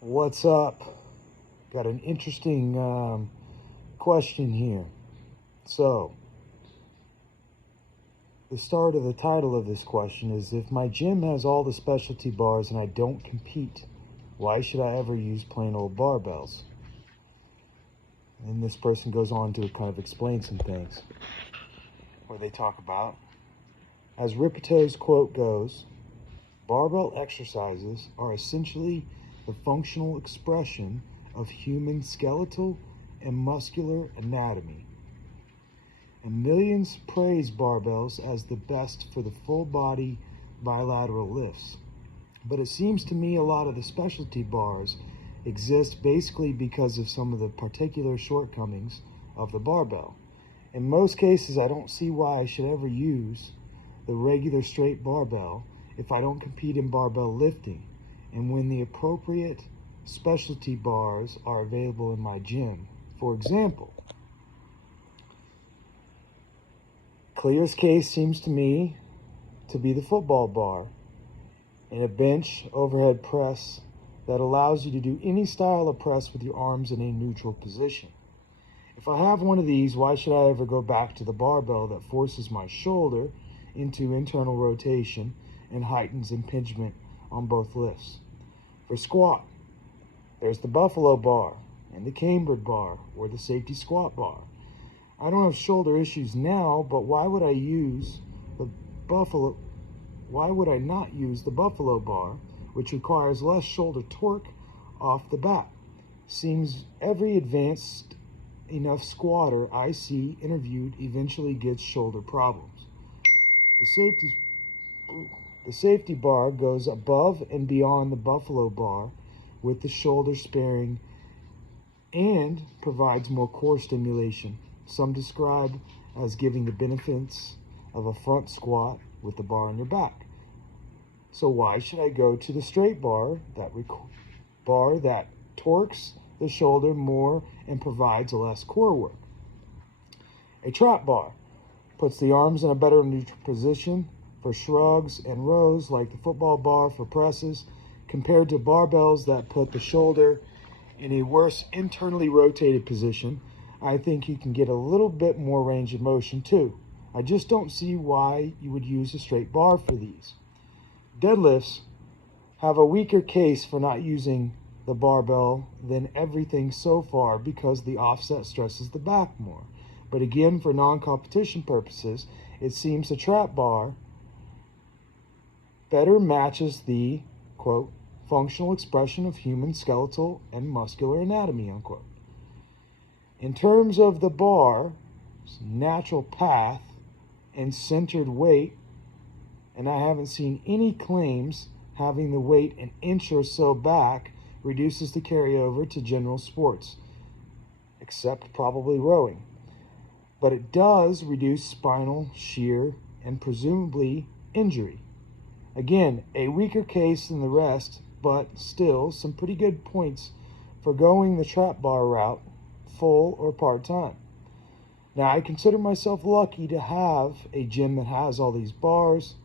What's up? Got an interesting question here. So, the start of the title of this question is, if my gym has all the specialty bars and I don't compete, why should I ever use plain old barbells? And this person goes on to kind of explain some things where they talk about, as Ripeto's quote goes, barbell exercises are essentially the functional expression of human skeletal and muscular anatomy. And millions praise barbells as the best for the full body bilateral lifts. But it seems to me a lot of the specialty bars exist basically because of some of the particular shortcomings of the barbell. In most cases, I don't see why I should ever use the regular straight barbell if I don't compete in barbell lifting, and when the appropriate specialty bars are available in my gym. For example, clearest case seems to me to be the football bar and a bench overhead press that allows you to do any style of press with your arms in a neutral position. If I have one of these, why should I ever go back to the barbell that forces my shoulder into internal rotation and heightens impingement on both lifts? For squat, there's the buffalo bar and the cambered bar or the safety squat bar. I don't have shoulder issues now, but why would I not use the buffalo bar, which requires less shoulder torque off the bat? Seems every advanced enough squatter I see interviewed eventually gets shoulder problems. The safety bar goes above and beyond the buffalo bar with the shoulder sparing and provides more core stimulation. Some describe as giving the benefits of a front squat with the bar on your back. So why should I go to the straight bar that torques the shoulder more and provides less core work? A trap bar puts the arms in a better neutral position for shrugs and rows, like the football bar for presses, compared to barbells that put the shoulder in a worse internally rotated position. I think you can get a little bit more range of motion too. I just don't see why you would use a straight bar for these. Deadlifts have a weaker case for not using the barbell than everything so far because the offset stresses the back more. But again, for non-competition purposes, it seems the trap bar better matches the, quote, functional expression of human skeletal and muscular anatomy, unquote. In terms of the bar's natural path and centered weight, and I haven't seen any claims having the weight an inch or so back reduces the carryover to general sports, except probably rowing. But it does reduce spinal shear and presumably injury. Again, a weaker case than the rest, but still some pretty good points for going the trap bar route, full or part-time. Now, I consider myself lucky to have a gym that has all these bars,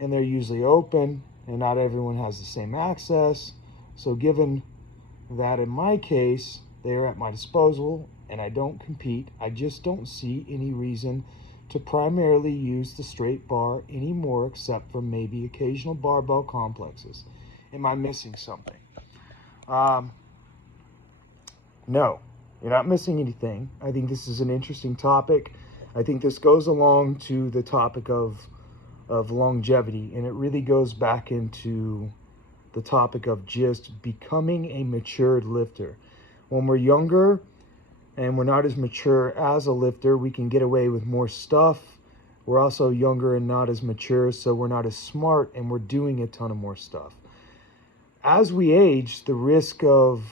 and they're usually open, and not everyone has the same access. So given that in my case, they are at my disposal and I don't compete, I just don't see any reason to primarily use the straight bar anymore, except for maybe occasional barbell complexes. Am I missing something? No, you're not missing anything. I think this is an interesting topic. I think this goes along to the topic of longevity, and it really goes back into the topic of just becoming a matured lifter. When we're younger and we're not as mature as a lifter, we can get away with more stuff. We're also younger and not as mature, so we're not as smart, and we're doing a ton of more stuff. As we age, the risk of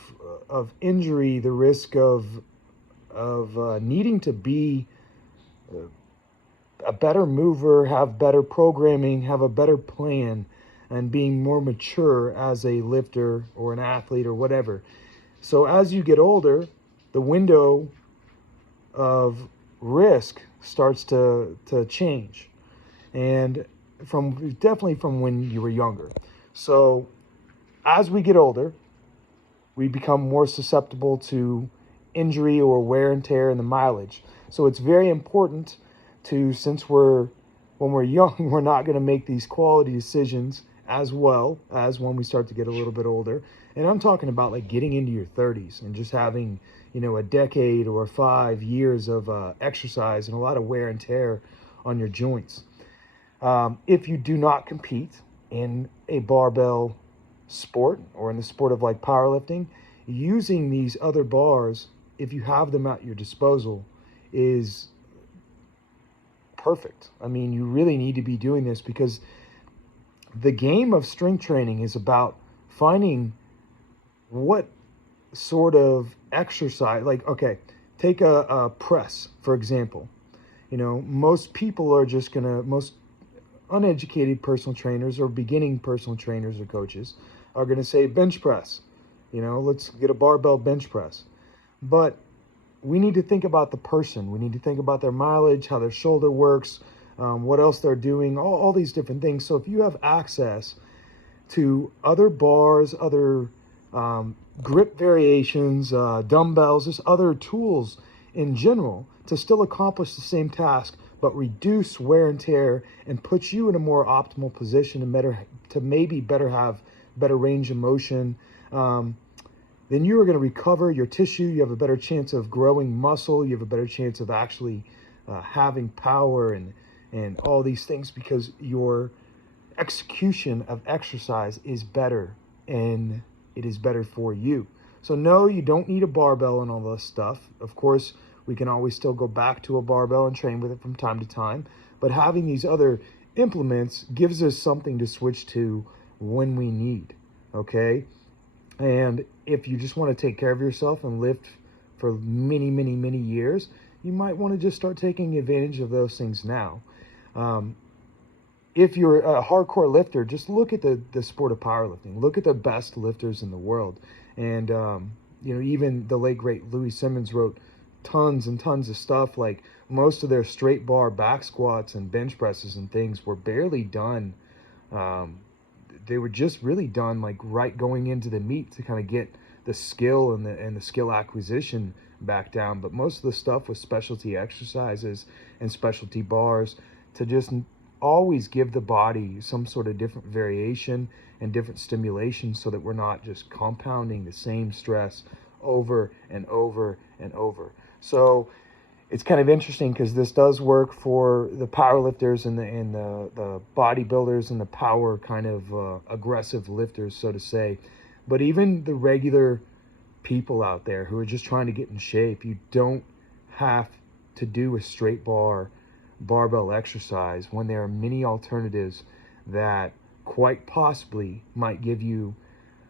injury, the risk of needing to be a better mover, have better programming, have a better plan, and being more mature as a lifter or an athlete or whatever. So as you get older, the window of risk starts to change, and definitely from when you were younger. So as we get older, we become more susceptible to injury or wear and tear in the mileage. So it's very important to, since when we're young, we're not going to make these quality decisions as well as when we start to get a little bit older. And I'm talking about like getting into your 30s and just having, a decade or 5 years of exercise and a lot of wear and tear on your joints. If you do not compete in a barbell sport or in the sport of like powerlifting, using these other bars, if you have them at your disposal, is perfect. I mean, you really need to be doing this because the game of strength training is about finding what sort of exercise, like, okay, take a press, for example. Most people are just most uneducated personal trainers or beginning personal trainers or coaches are going to say bench press. Let's get a barbell bench press. But we need to think about the person. We need to think about their mileage, how their shoulder works, what else they're doing, all these different things. So if you have access to other bars, other grip variations, dumbbells, just other tools in general to still accomplish the same task, but reduce wear and tear and put you in a more optimal position to maybe have better range of motion, then you are going to recover your tissue. You have a better chance of growing muscle. You have a better chance of actually having power and all these things because your execution of exercise is better and it is better for you. So no, you don't need a barbell and all this stuff. Of course, we can always still go back to a barbell and train with it from time to time. But having these other implements gives us something to switch to when we need, okay? And if you just want to take care of yourself and lift for many, many, many years, you might want to just start taking advantage of those things now. If you're a hardcore lifter, just look at the sport of powerlifting. Look at the best lifters in the world. And, even the late, great Louis Simmons wrote tons and tons of stuff. Like most of their straight bar back squats and bench presses and things were barely done. They were just really done like right going into the meet to kind of get the skill and the skill acquisition back down. But most of the stuff was specialty exercises and specialty bars to just always give the body some sort of different variation and different stimulation so that we're not just compounding the same stress over and over and over. So it's kind of interesting because this does work for the powerlifters and the bodybuilders and the power kind of aggressive lifters, so to say. But even the regular people out there who are just trying to get in shape, you don't have to do a straight barbell exercise when there are many alternatives that quite possibly might give you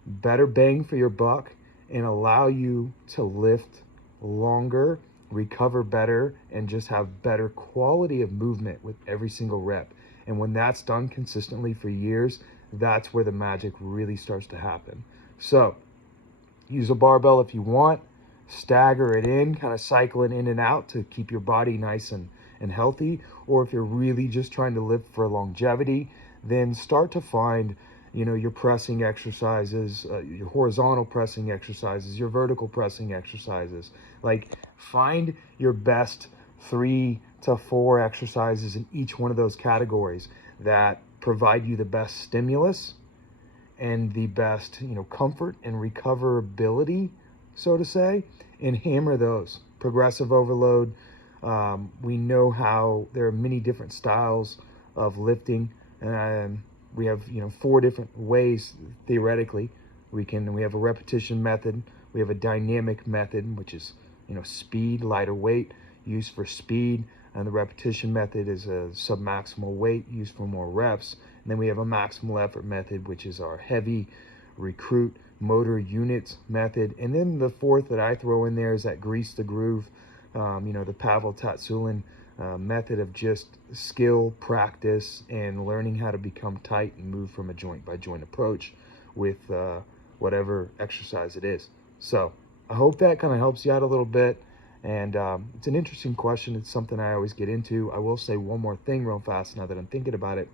better bang for your buck and allow you to lift longer, recover better, and just have better quality of movement with every single rep. And when that's done consistently for years, that's where the magic really starts to happen. So use a barbell if you want, stagger it in, kind of cycle it in and out to keep your body nice and healthy. Or if you're really just trying to live for longevity, then start to find your pressing exercises, your horizontal pressing exercises, your vertical pressing exercises. Like find your best 3 to 4 exercises in each one of those categories that provide you the best stimulus and the best, comfort and recoverability, so to say, and hammer those. Progressive overload. We know how there are many different styles of lifting, and we have 4 different ways theoretically. We have a repetition method, we have a dynamic method, which is speed, lighter weight used for speed, and the repetition method is a submaximal weight used for more reps. And then we have a maximal effort method, which is our heavy recruit motor units method. And then the 4th that I throw in there is that grease the groove, the Pavel Tatsulin method of just skill, practice, and learning how to become tight and move from a joint by joint approach with whatever exercise it is. So I hope that kind of helps you out a little bit. And it's an interesting question. It's something I always get into. I will say one more thing real fast now that I'm thinking about it.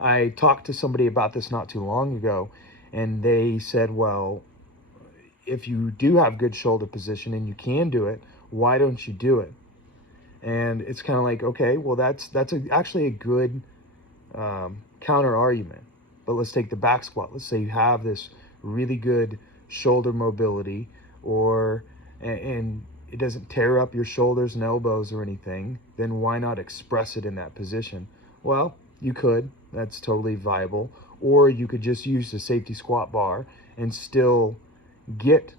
I talked to somebody about this not too long ago, and they said, well, if you do have good shoulder position and you can do it, why don't you do it? And it's kind of like, okay, well, that's actually a good counter argument. But let's take the back squat. Let's say you have this really good shoulder mobility, or and it doesn't tear up your shoulders and elbows or anything. Then why not express it in that position? Well, you could. That's totally viable. Or you could just use the safety squat bar and still get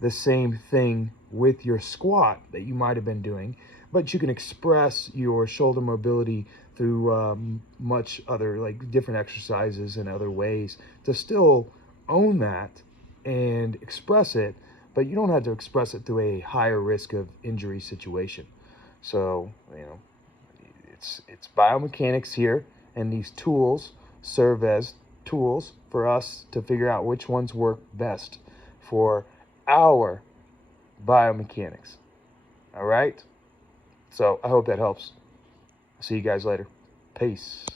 the same thing with your squat that you might have been doing, but you can express your shoulder mobility through much other, like different exercises and other ways to still own that and express it, but you don't have to express it through a higher risk of injury situation. So, it's biomechanics here, and these tools serve as tools for us to figure out which ones work best for our biomechanics. All right? So I hope that helps. See you guys later. Peace.